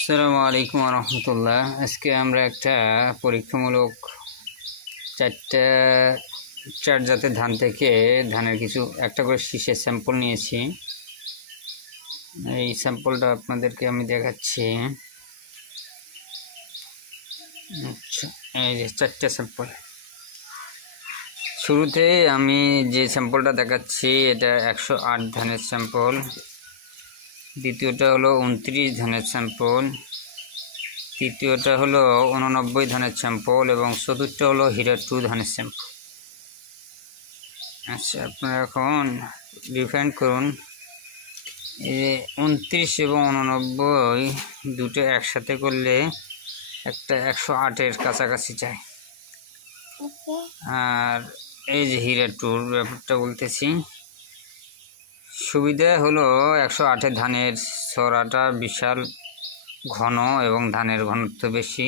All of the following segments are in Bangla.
আসসালামু আলাইকুম রহমতুল্লাহ। আজকে আমরা একটা পরীক্ষামূলক চার জাতের ধান থেকে ধানের কিছু একটা করে শীষের স্যাম্পল নিয়েছি। এই স্যাম্পলটা আপনাদেরকে আমি দেখাচ্ছি। আচ্ছা, এই যে 4টে স্যাম্পল। শুরুতে আমি যে স্যাম্পলটা দেখাচ্ছি এটা 108 ধানের স্যাম্পল, দ্বিতীয়টা হলো 29 ধানের স্যাম্পল, তৃতীয়টা হলো 89 ধানের স্যাম্পল এবং চতুর্থ হলো হীরা 2 ধানের স্যাম্পল। আচ্ছা, আপনারা এখন ডিফাইন্ড করুন। এই 29 এবং 89 দুটো একসাথে করলে একটা 108-এর কাছাকাছি চাই। আর এই যে হীরা 2-র ব্যাপারটা বলতেছি, সুবিধা হলো 108-এর ধানের ছড়াটা বিশাল ঘন এবং ধানের ঘনত্ব বেশি।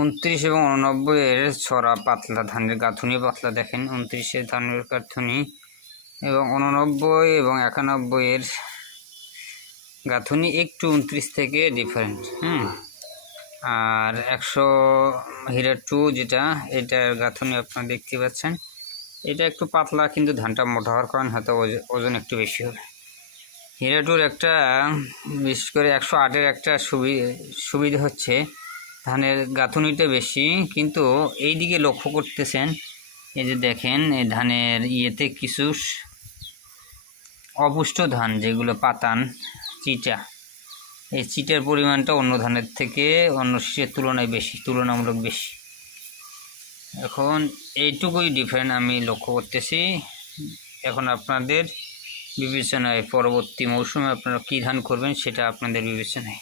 29 এবং 89-এর ছড়া পাতলা, ধানের গাঁথুনি পাতলা। দেখেন 29-এর ধানের গাঁথুনি এবং 89 এবং 91-এর গাঁথুনি একটু 29 থেকে ডিফারেন্ট। আর হীরা 2 যেটা, এটার গাঁথুনি আপনারা দেখতে পাচ্ছেন, এটা একটু পাতলা কিন্তু ধানটা মোটা হওয়ার কারণে হয়তো ওজন একটু বেশি হবে। হীরা 2-র একটা বিশেষ করে 108-এর একটা সুবিধা হচ্ছে ধানের গাঁথুনিটা বেশি, কিন্তু এই দিকে লক্ষ্য করতেছেন, এই যে দেখেন এই ধানের ইয়েতে কিছু অপুষ্ট ধান যেগুলো পাতান চিটা, এই চিটার পরিমাণটা অন্য ধানের থেকে অন্য শীষের তুলনায় তুলনামূলক বেশি। এখন এইটুকুই ডিফারেন্ট আমি লক্ষ্য করতেছি। এখন আপনাদের বিবেচনায় পরবর্তী মৌসুমে আপনারা কী ধান করবেন সেটা আপনাদের বিবেচনায়।